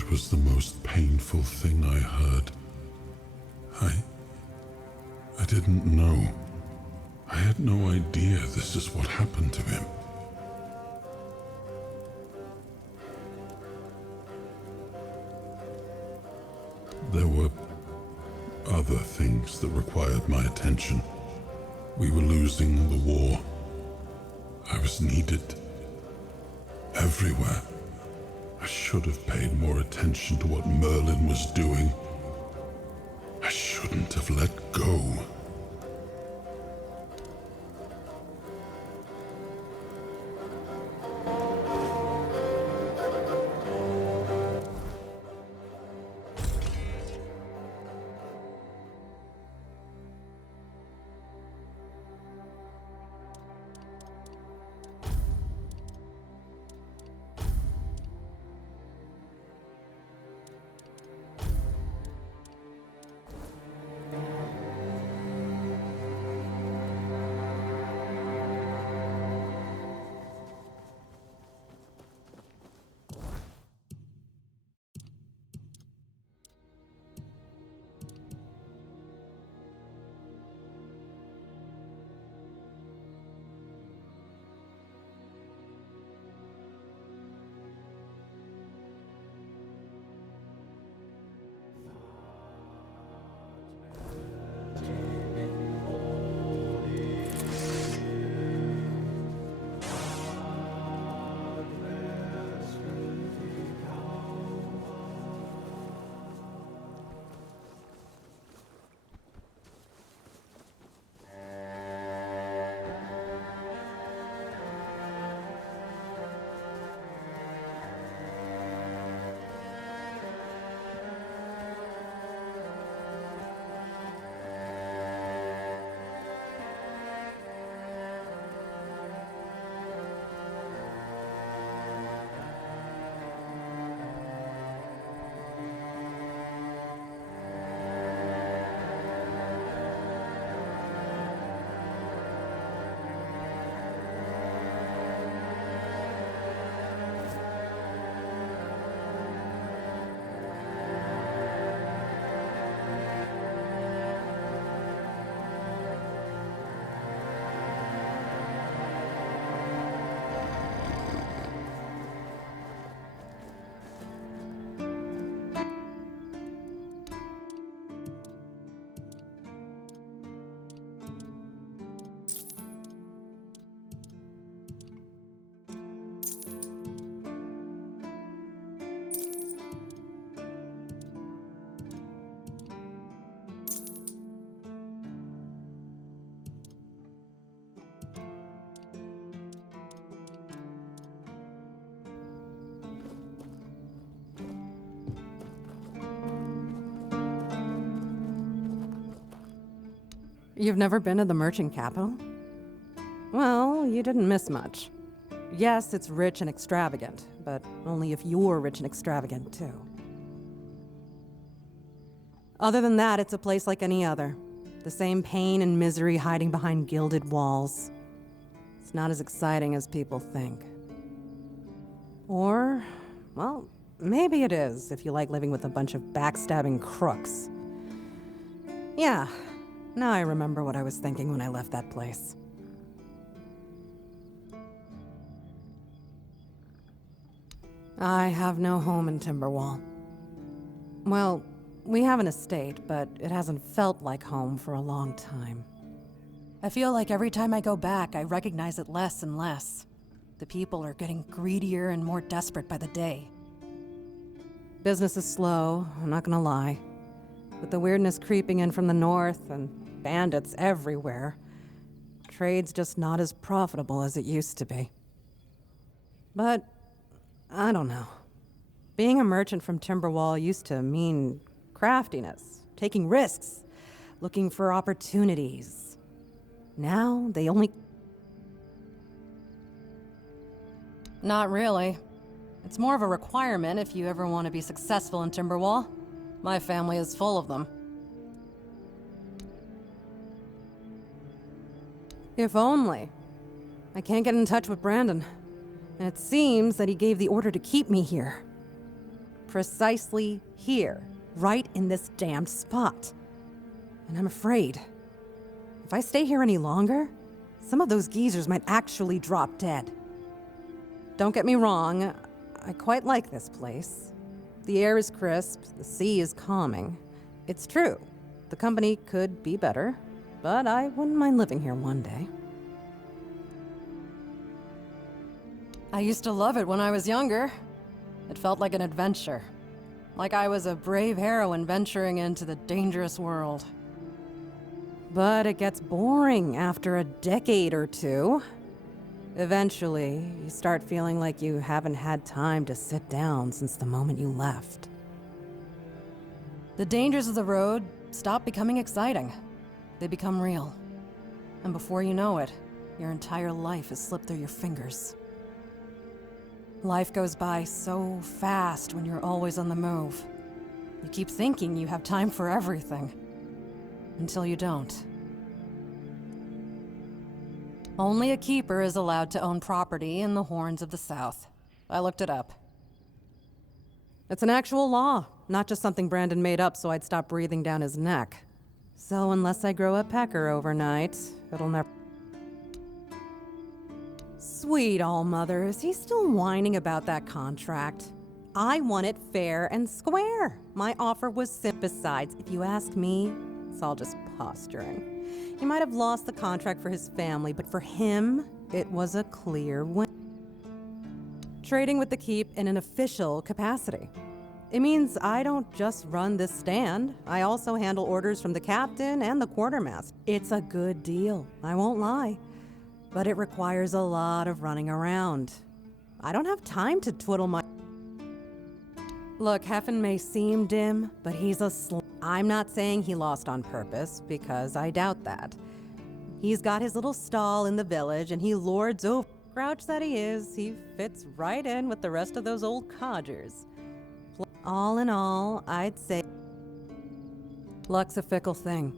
It was the most painful thing I heard. I didn't know. I had no idea this is what happened to him. There were other things that required my attention. We were losing the war. I was needed everywhere. I should have paid more attention to what Merlin was doing. I shouldn't have let go. You've never been to the merchant capital? Well, you didn't miss much. Yes, it's rich and extravagant, but only if you're rich and extravagant too. Other than that, it's a place like any other. The same pain and misery hiding behind gilded walls. It's not as exciting as people think. Or, well, maybe it is if you like living with a bunch of backstabbing crooks. Yeah, now I remember what I was thinking when I left that place. I have no home in Timberwall. Well, we have an estate, but it hasn't felt like home for a long time. I feel like every time I go back, I recognize it less and less. The people are getting greedier and more desperate by the day. Business is slow, I'm not gonna lie. With the weirdness creeping in from the north and bandits everywhere, trade's just not as profitable as it used to be. But I don't know. Being a merchant from Timberwall used to mean craftiness, taking risks, looking for opportunities. Now, they only... Not really. It's more of a requirement if you ever want to be successful in Timberwall. My family is full of them. If only. I can't get in touch with Brandon. And it seems that he gave the order to keep me here. Precisely here, right in this damned spot. And I'm afraid, if I stay here any longer, some of those geezers might actually drop dead. Don't get me wrong, I quite like this place. The air is crisp, the sea is calming. It's true, the company could be better, but I wouldn't mind living here one day. I used to love it when I was younger. It felt like an adventure. Like I was a brave heroine venturing into the dangerous world. But it gets boring after a decade or two. Eventually, you start feeling like you haven't had time to sit down since the moment you left. The dangers of the road stop becoming exciting. They become real. And before you know it, your entire life has slipped through your fingers. Life goes by so fast when you're always on the move. You keep thinking you have time for everything. Until you don't. Only a keeper is allowed to own property in the Horns of the South. I looked it up. It's an actual law, not just something Brandon made up so I'd stop breathing down his neck. So unless I grow a pecker overnight, it'll never... Sweet all-mother, is he still whining about that contract? I want it fair and square. My offer was besides, if you ask me, it's all just posturing. He might have lost the contract for his family, but for him, it was a clear win. Trading with the Keep in an official capacity. It means I don't just run this stand. I also handle orders from the captain and the quartermaster. It's a good deal, I won't lie. But it requires a lot of running around. I don't have time to twiddle my... Look, Heffen may seem dim, but he's a I'm not saying he lost on purpose, because I doubt that. He's got his little stall in the village, and he lords over. Grouch that he is, he fits right in with the rest of those old codgers. All in all, I'd say... Luck's a fickle thing.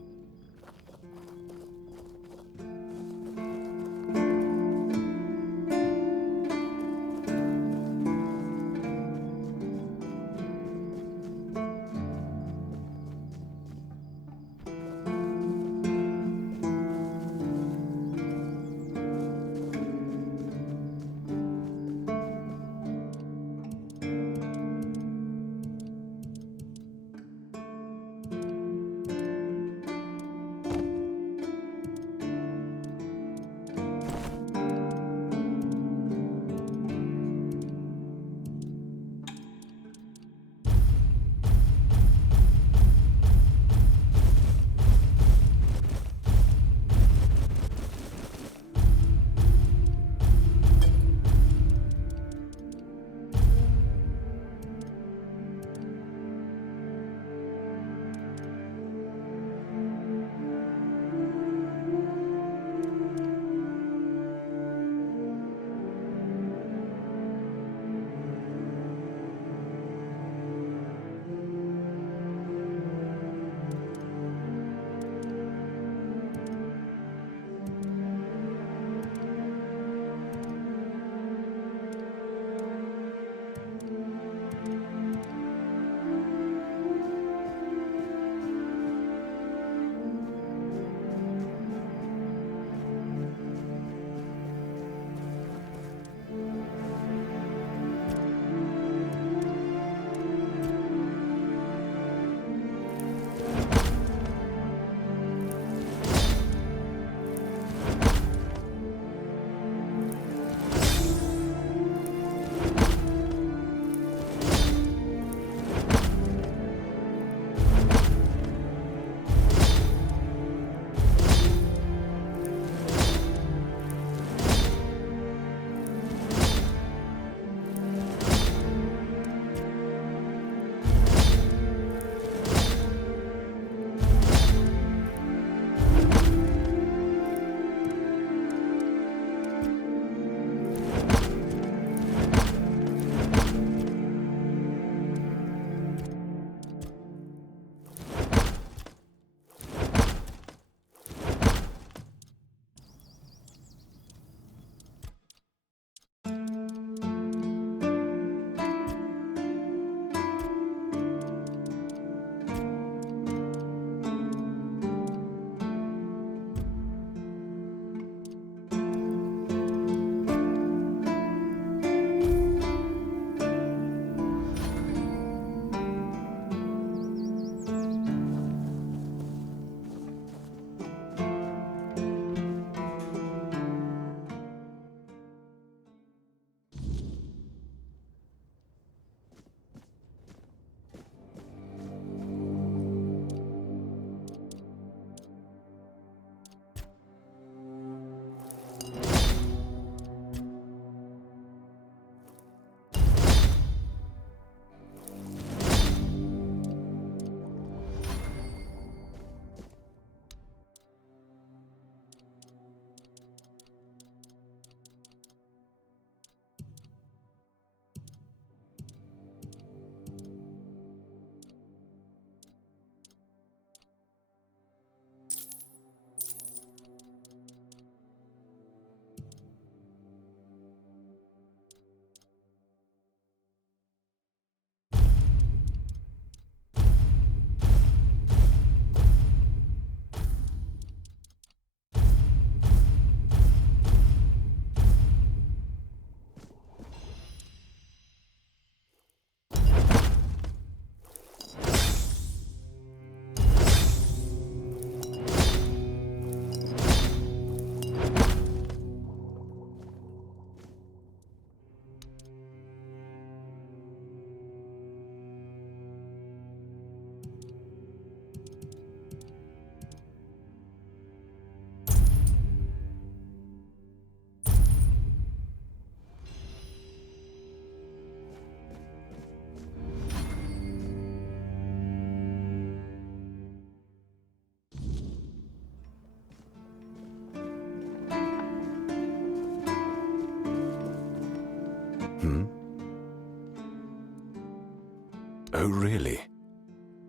Oh, really?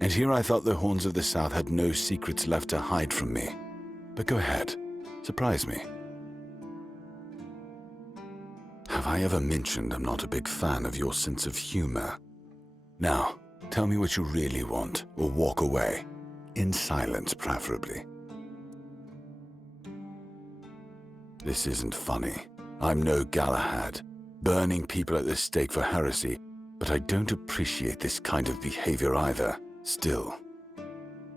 And here I thought the Horns of the South had no secrets left to hide from me. But go ahead. Surprise me. Have I ever mentioned I'm not a big fan of your sense of humor? Now, tell me what you really want, or walk away. In silence, preferably. This isn't funny. I'm no Galahad, burning people at the stake for heresy, but I don't appreciate this kind of behavior either. Still,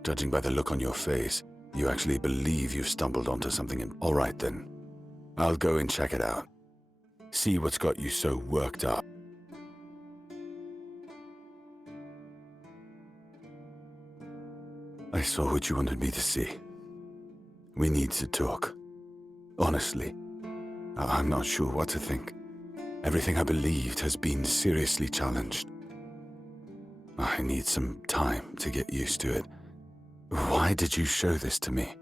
judging by the look on your face, you actually believe you've stumbled onto something. All right then, I'll go and check it out. See what's got you so worked up. I saw what you wanted me to see. We need to talk. Honestly, I'm not sure what to think. Everything I believed has been seriously challenged. I need some time to get used to it. Why did you show this to me?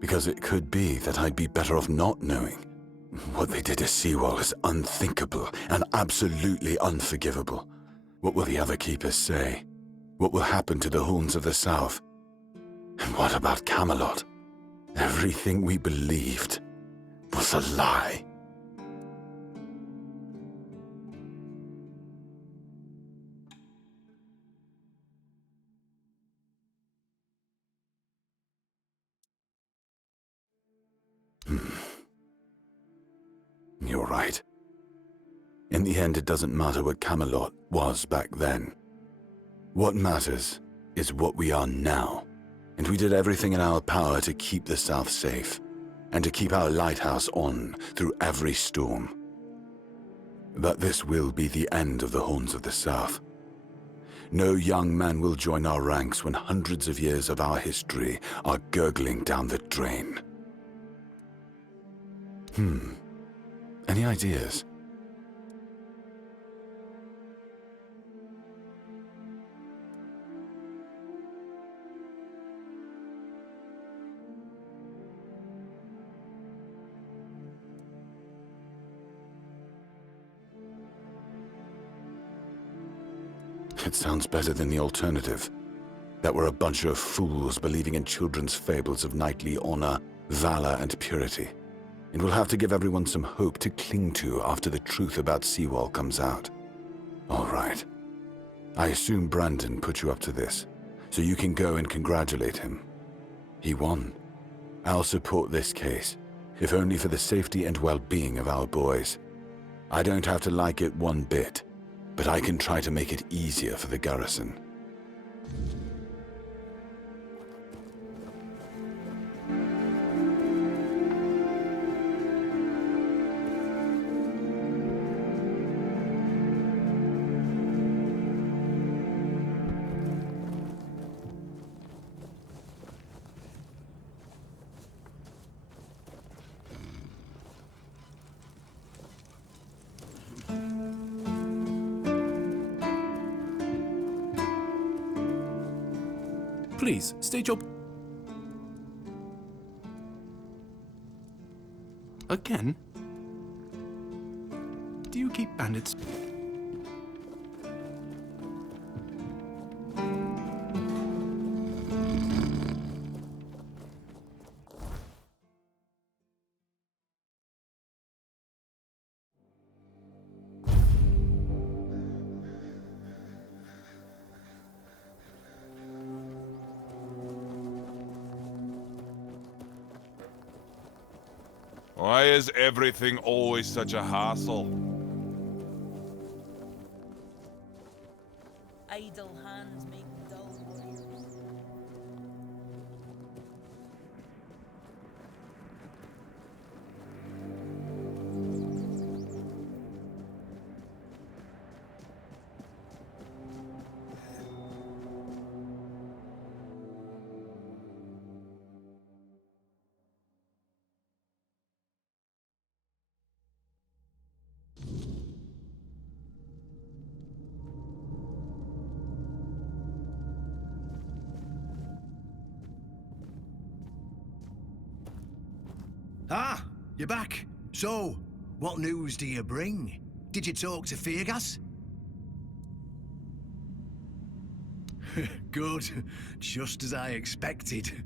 Because it could be that I'd be better off not knowing. What they did to Seawall is unthinkable and absolutely unforgivable. What will the other keepers say? What will happen to the Horns of the South? And what about Camelot? Everything we believed was a lie. You're right. In the end, it doesn't matter what Camelot was back then. What matters is what we are now. And we did everything in our power to keep the South safe, and to keep our lighthouse on through every storm. But this will be the end of the Horns of the South. No young man will join our ranks when hundreds of years of our history are gurgling down the drain. Any ideas? It sounds better than the alternative. That we're a bunch of fools believing in children's fables of knightly honor, valor, and purity. And we'll have to give everyone some hope to cling to after the truth about Seawall comes out. All right. I assume Brandon put you up to this, so you can go and congratulate him. He won. I'll support this case, if only for the safety and well-being of our boys. I don't have to like it one bit, but I can try to make it easier for the garrison. Please, state your... Again? Do you keep bandits? Why is everything always such a hassle? Idle hands make dull warriors. Ah, you're back. So, what news do you bring? Did you talk to Feargas? Good. Just as I expected.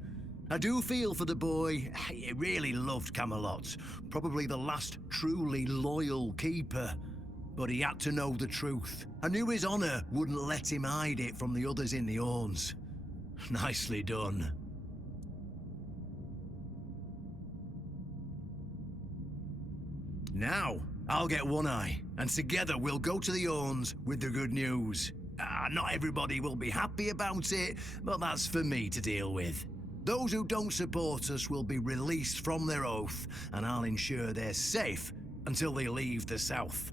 I do feel for the boy. He really loved Camelot. Probably the last truly loyal keeper. But he had to know the truth. I knew his honor wouldn't let him hide it from the others in the Orns. Nicely done. Now, I'll get One Eye, and together we'll go to the Orns with the good news. Not everybody will be happy about it, but that's for me to deal with. Those who don't support us will be released from their oath, and I'll ensure they're safe until they leave the South.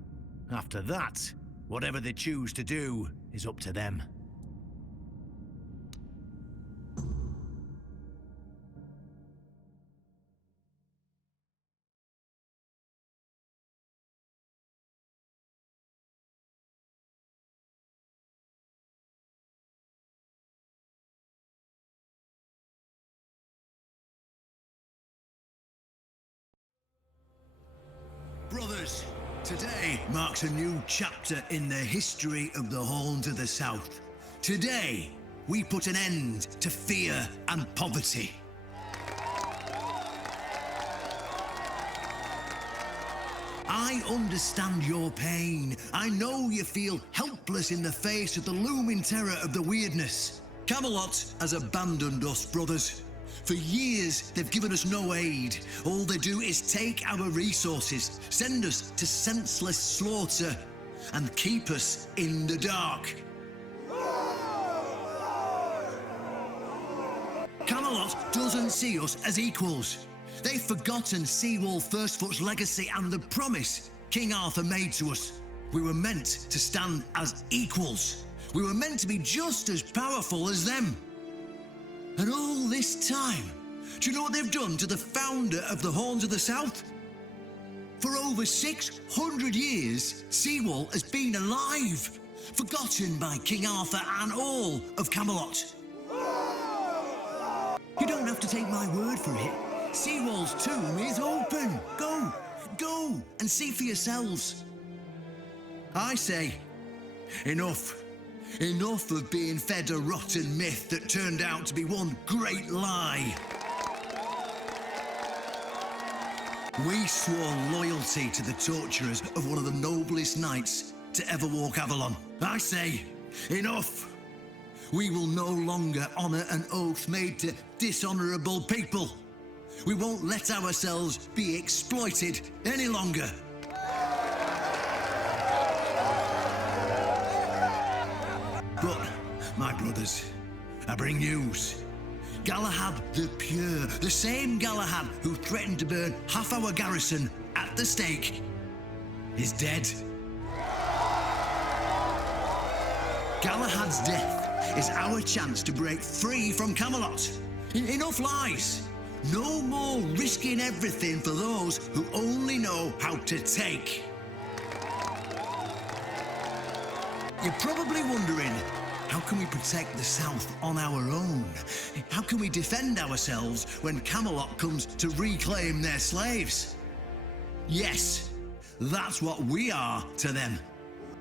After that, whatever they choose to do is up to them. Brothers, today marks a new chapter in the history of the Horns of the South. Today, we put an end to fear and poverty. I understand your pain. I know you feel helpless in the face of the looming terror of the weirdness. Camelot has abandoned us, brothers. For years, they've given us no aid. All they do is take our resources, send us to senseless slaughter, and keep us in the dark. Camelot doesn't see us as equals. They've forgotten Seawall Firstfoot's legacy and the promise King Arthur made to us. We were meant to stand as equals. We were meant to be just as powerful as them. And all this time, do you know what they've done to the founder of the Horns of the South? For over 600 years, Seawall has been alive, forgotten by King Arthur and all of Camelot. You don't have to take my word for it. Seawall's tomb is open. Go and see for yourselves. I say, enough. Enough of being fed a rotten myth that turned out to be one great lie. We swore loyalty to the torturers of one of the noblest knights to ever walk Avalon. I say, enough. We will no longer honor an oath made to dishonorable people. We won't let ourselves be exploited any longer. But, my brothers, I bring news. Galahad the Pure, the same Galahad who threatened to burn half our garrison at the stake, is dead. Galahad's death is our chance to break free from Camelot. Enough lies. No more risking everything for those who only know how to take. You're probably wondering, how can we protect the South on our own? How can we defend ourselves when Camelot comes to reclaim their slaves? Yes, that's what we are to them.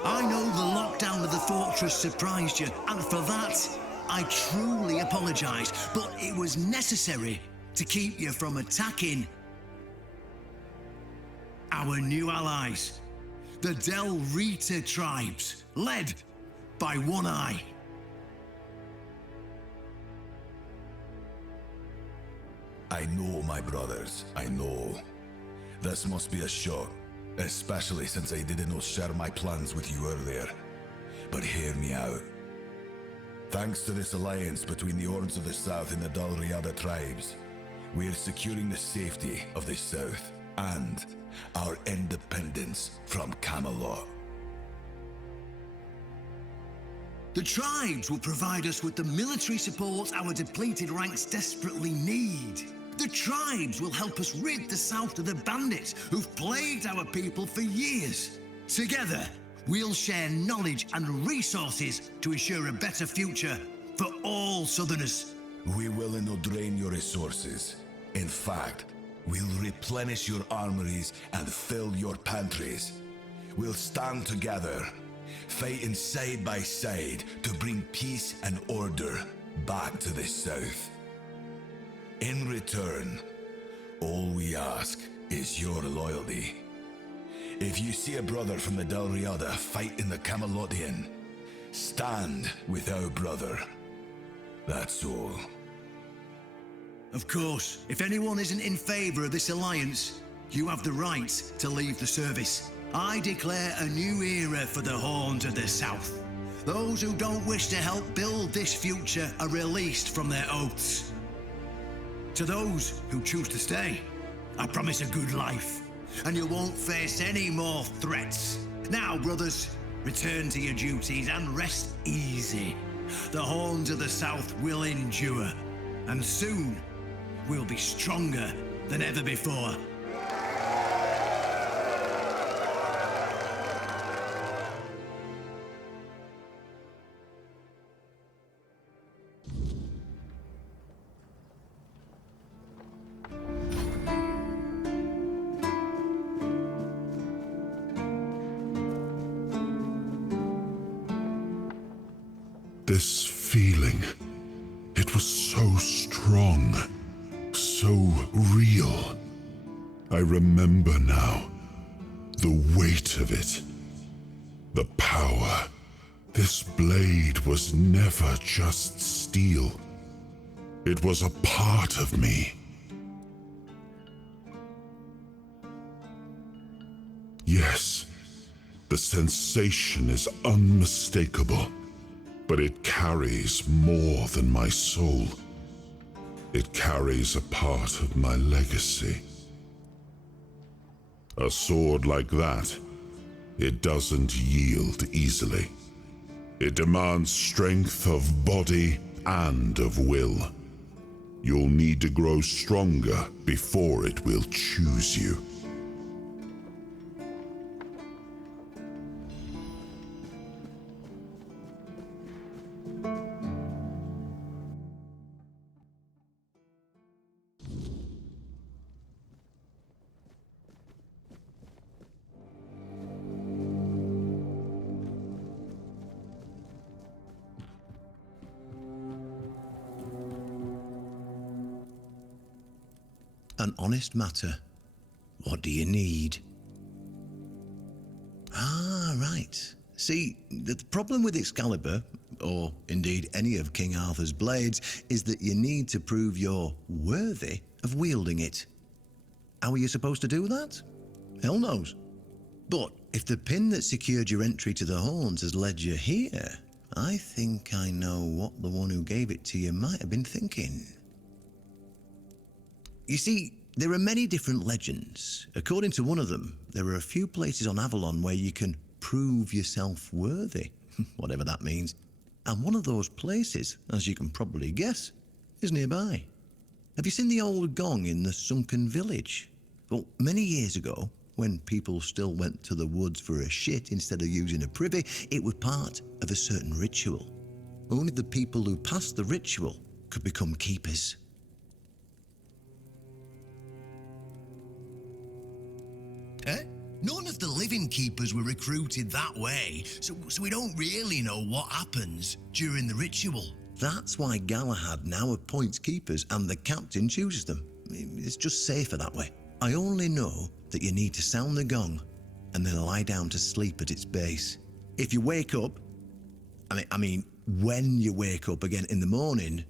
I know the lockdown of the fortress surprised you, and for that, I truly apologize, but it was necessary to keep you from attacking our new allies, the Del Rita tribes, led by One Eye. I know, my brothers, I know. This must be a shock, especially since I didn't share my plans with you earlier. But hear me out. Thanks to this alliance between the Horns of the South and the Dal Riada tribes, we are securing the safety of the South and our independence from Camelot. The tribes will provide us with the military support our depleted ranks desperately need. The tribes will help us rid the South of the bandits who've plagued our people for years. Together, we'll share knowledge and resources to ensure a better future for all Southerners. We will not drain your resources. In fact, we'll replenish your armories and fill your pantries. We'll stand together, fighting side by side to bring peace and order back to the south. In return, all we ask is your loyalty. If you see a brother from the Dalriada fight in the Camelotian, stand with our brother. That's all. Of course, if anyone isn't in favor of this alliance, you have the right to leave the service. I declare a new era for the Horns of the South. Those who don't wish to help build this future are released from their oaths. To those who choose to stay, I promise a good life, and you won't face any more threats. Now, brothers, return to your duties and rest easy. The Horns of the South will endure, and soon we'll be stronger than ever before. This feeling, it was so strong, so real. I remember now, the weight of it, the power. This blade was never just steel. It was a part of me. Yes, the sensation is unmistakable. But it carries more than my soul. It carries a part of my legacy. A sword like that, it doesn't yield easily. It demands strength of body and of will. You'll need to grow stronger before it will choose you. An honest matter. What do you need? Ah, right. See, the problem with Excalibur, or indeed any of King Arthur's blades, is that you need to prove you're worthy of wielding it. How are you supposed to do that? Hell knows. But if the pin that secured your entry to the Horns has led you here, I think I know what the one who gave it to you might have been thinking. You see, there are many different legends. According to one of them, there are a few places on Avalon where you can prove yourself worthy, whatever that means. And one of those places, as you can probably guess, is nearby. Have you seen the old gong in the sunken village? Well, many years ago, when people still went to the woods for a shit instead of using a privy, it was part of a certain ritual. Only the people who passed the ritual could become keepers. None of the living keepers were recruited that way, so we don't really know what happens during the ritual. That's why Galahad now appoints keepers and the captain chooses them. It's just safer that way. I only know that you need to sound the gong and then lie down to sleep at its base. If you wake up, when you wake up again in the morning,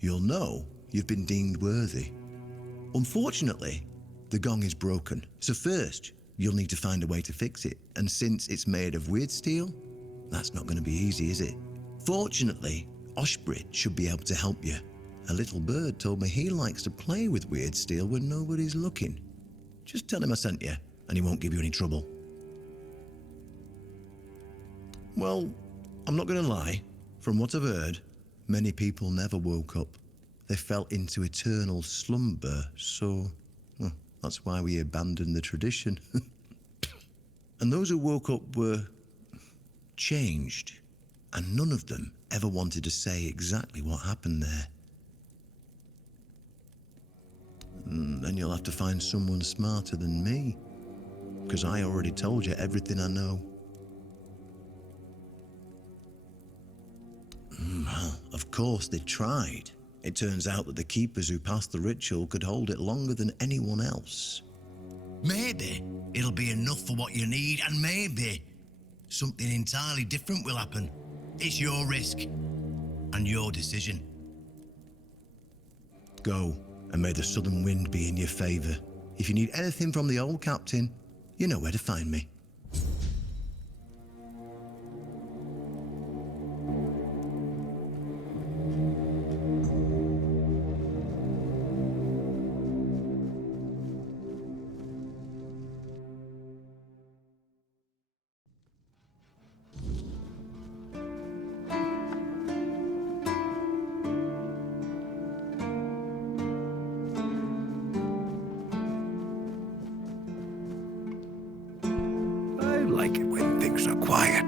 you'll know you've been deemed worthy. Unfortunately, the gong is broken, so first, you'll need to find a way to fix it, and since it's made of weird steel, that's not going to be easy, is it? Fortunately, Oshbrit should be able to help you. A little bird told me he likes to play with weird steel when nobody's looking. Just tell him I sent you, and he won't give you any trouble. Well, I'm not going to lie. From what I've heard, many people never woke up. They fell into eternal slumber, so... well, that's why we abandoned the tradition. And those who woke up were changed, and none of them ever wanted to say exactly what happened there. Then you'll have to find someone smarter than me. because I already told you everything I know. Of course, they tried. It turns out that the keepers who passed the ritual could hold it longer than anyone else. Maybe it'll be enough for what you need, and maybe something entirely different will happen. It's your risk and your decision. Go, and may the southern wind be in your favor. If you need anything from the old captain, you know where to find me. I like it when things are quiet.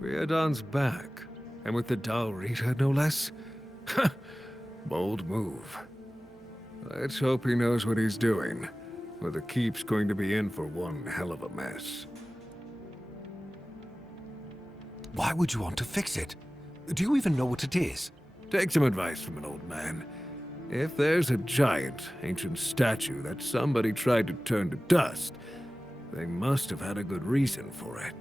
Riordan's back, and with the Dalrita, no less. Bold move. Let's hope he knows what he's doing, or the keep's going to be in for one hell of a mess. Why would you want to fix it? Do you even know what it is? Take some advice from an old man. If there's a giant, ancient statue that somebody tried to turn to dust, they must have had a good reason for it.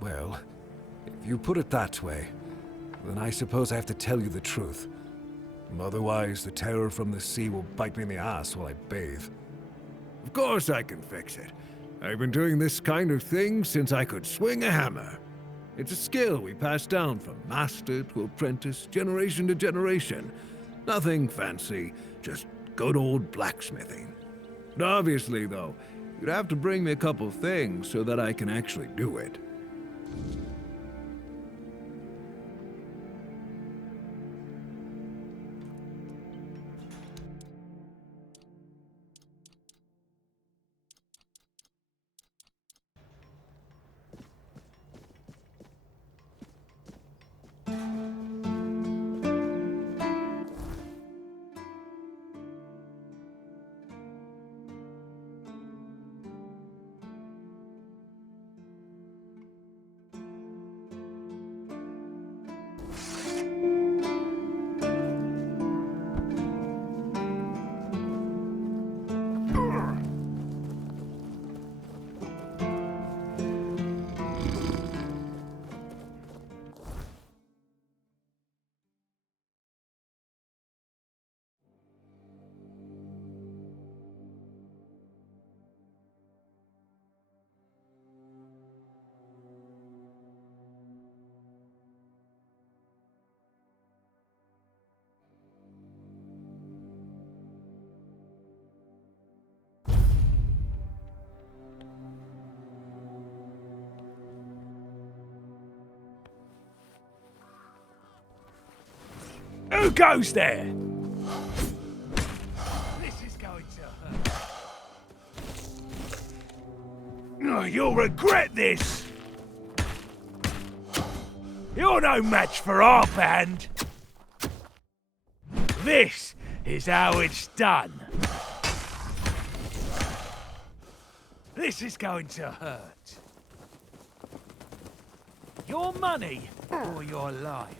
Well, if you put it that way, then I suppose I have to tell you the truth. Otherwise, the terror from the sea will bite me in the ass while I bathe. Of course I can fix it. I've been doing this kind of thing since I could swing a hammer. It's a skill we pass down from master to apprentice, generation to generation. Nothing fancy, just good old blacksmithing. But obviously, though, you'd have to bring me a couple things so that I can actually do it. Who goes there? This is going to hurt. Oh, you'll regret this. You're no match for our band. This is how it's done. This is going to hurt. Your money or your life.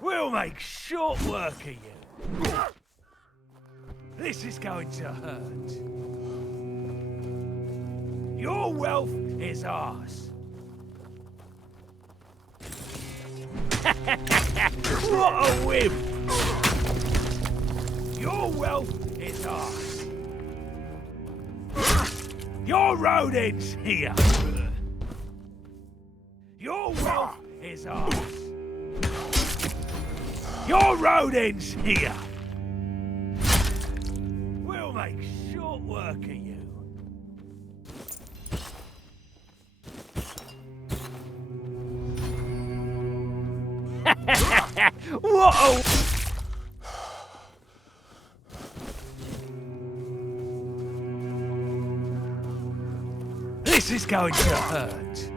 We'll make short work of you. This is going to hurt. Your wealth is ours. What a whim! Your wealth is ours. Your road ends here. Your wealth is ours. Your road ends here. We'll make short work of you. What a... This is going to hurt.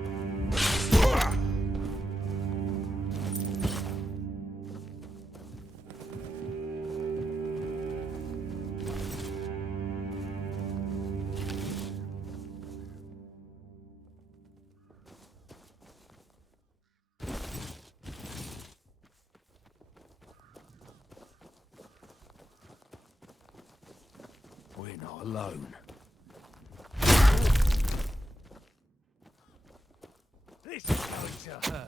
We're not alone. This is going to hurt.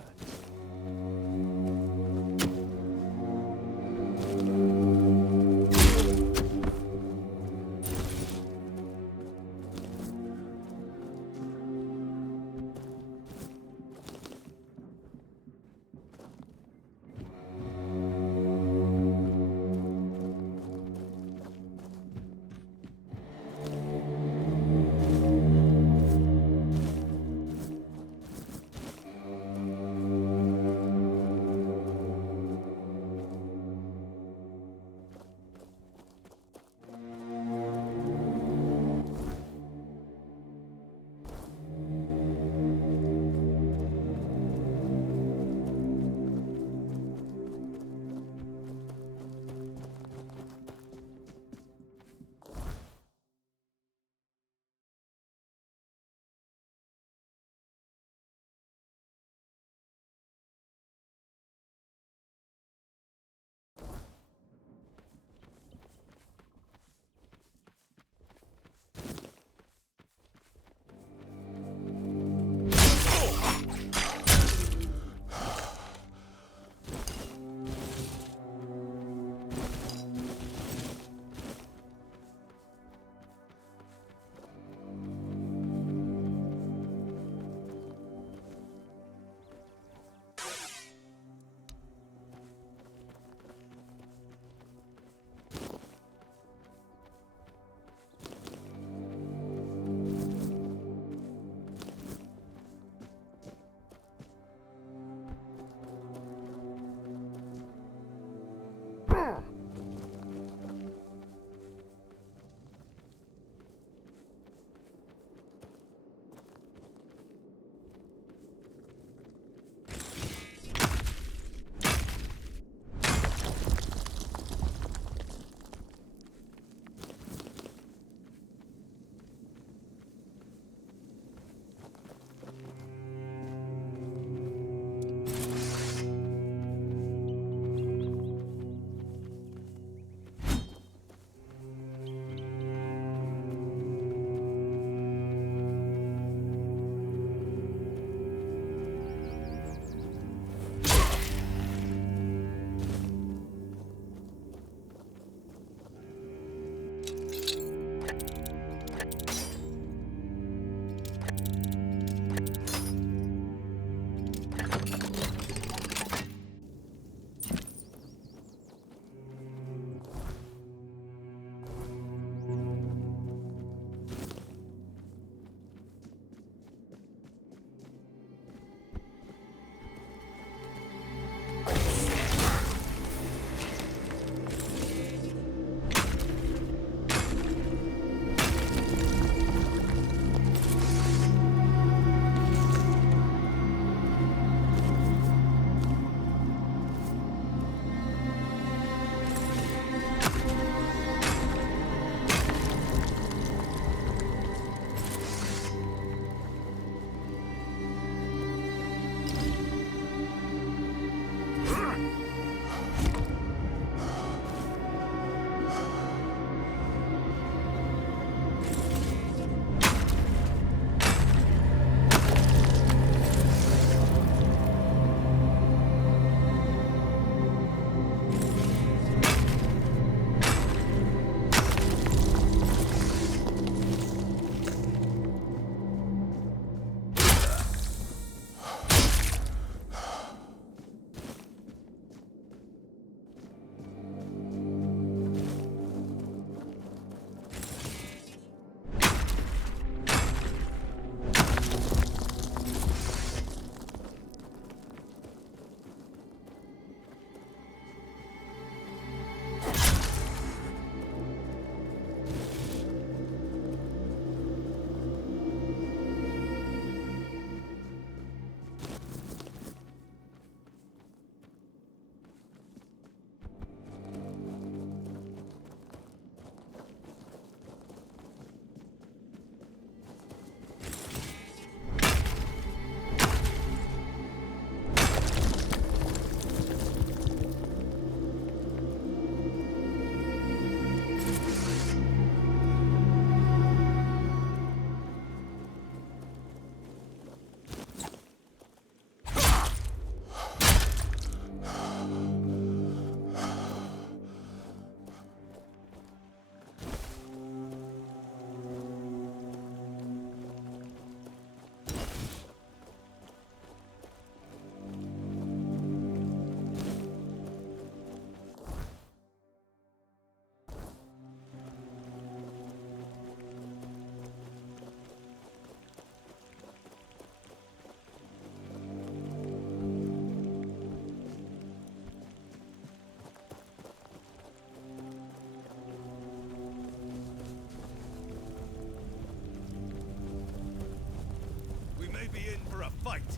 fight.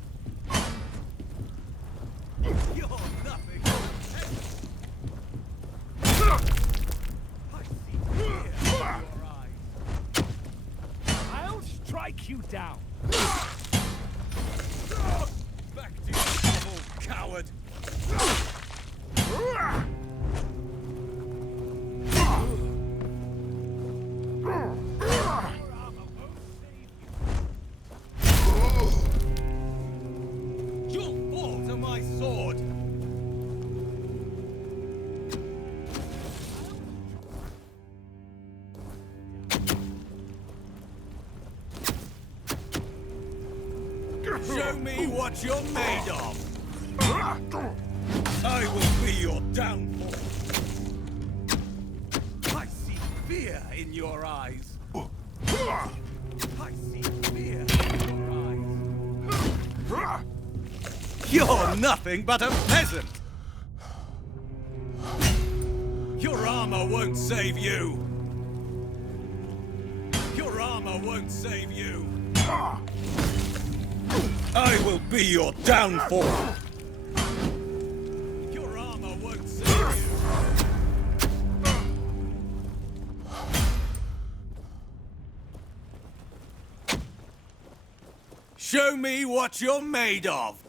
You're nothing. I see fear in your eyes. I'll strike you down. Back to your bubble, coward. You'll fall to my sword. Show me what you're made of. I will be your downfall. I see fear in your eyes. I see fear in your eyes. You're nothing but a peasant. Your armor won't save you. Your armor won't save you. I will be your downfall. Your armor won't save you. Show me what you're made of.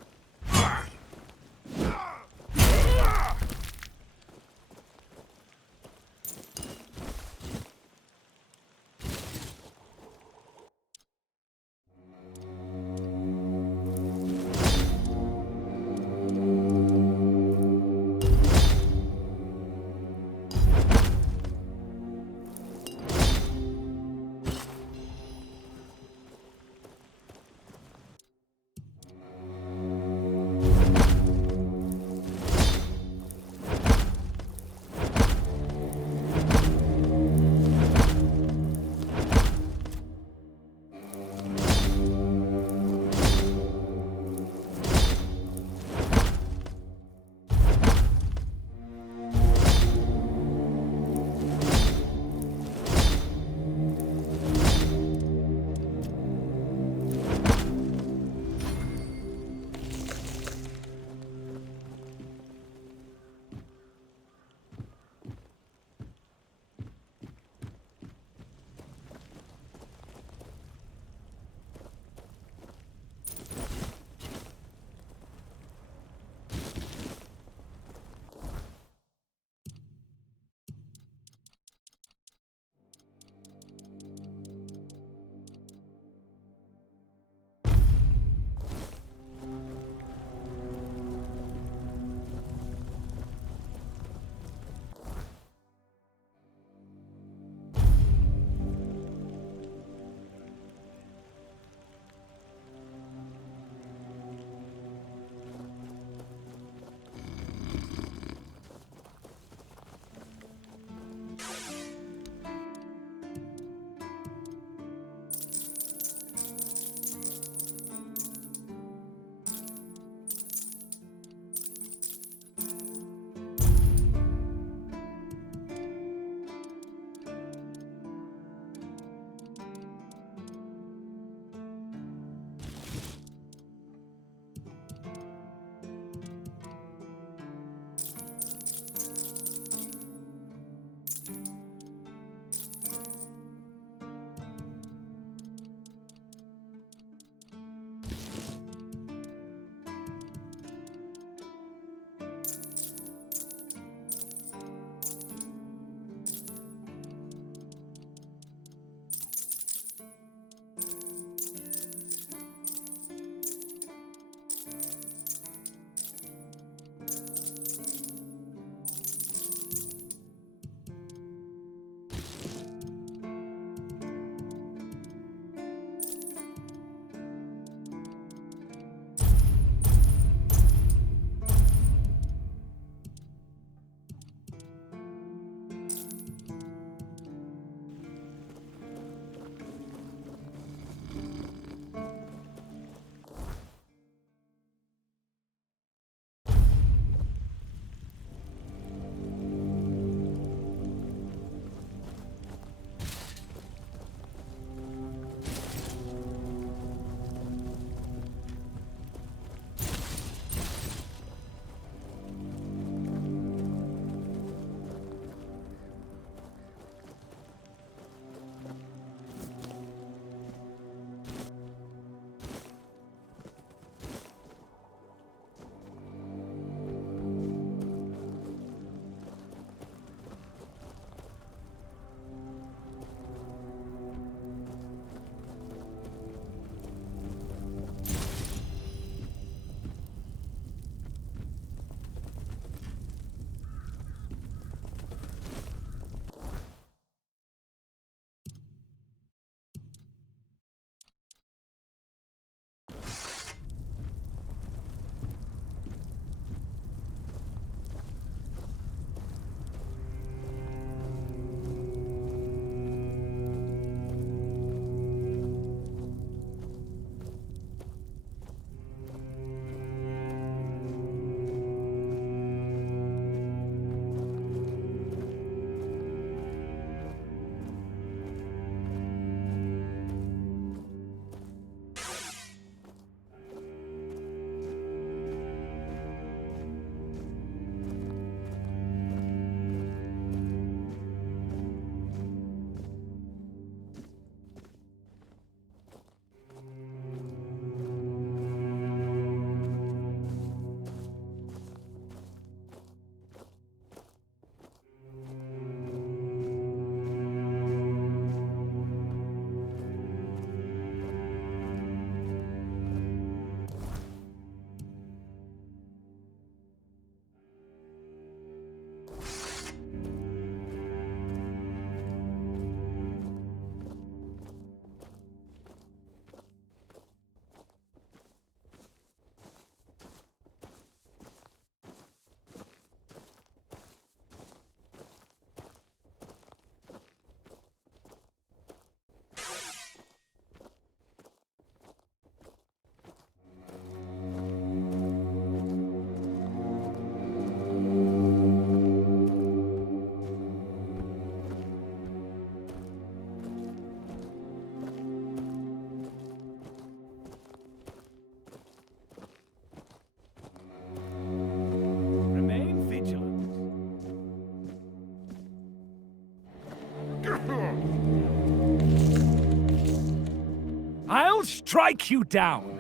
I'll strike you down.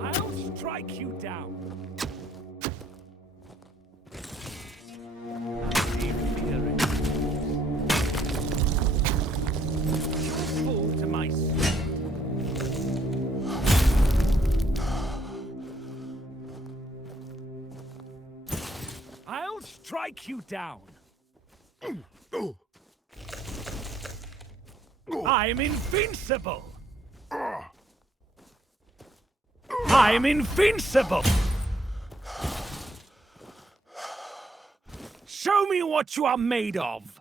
I'll strike you down. Fall to my I'll strike you down. I'm invincible. I'm invincible. Show me what you are made of.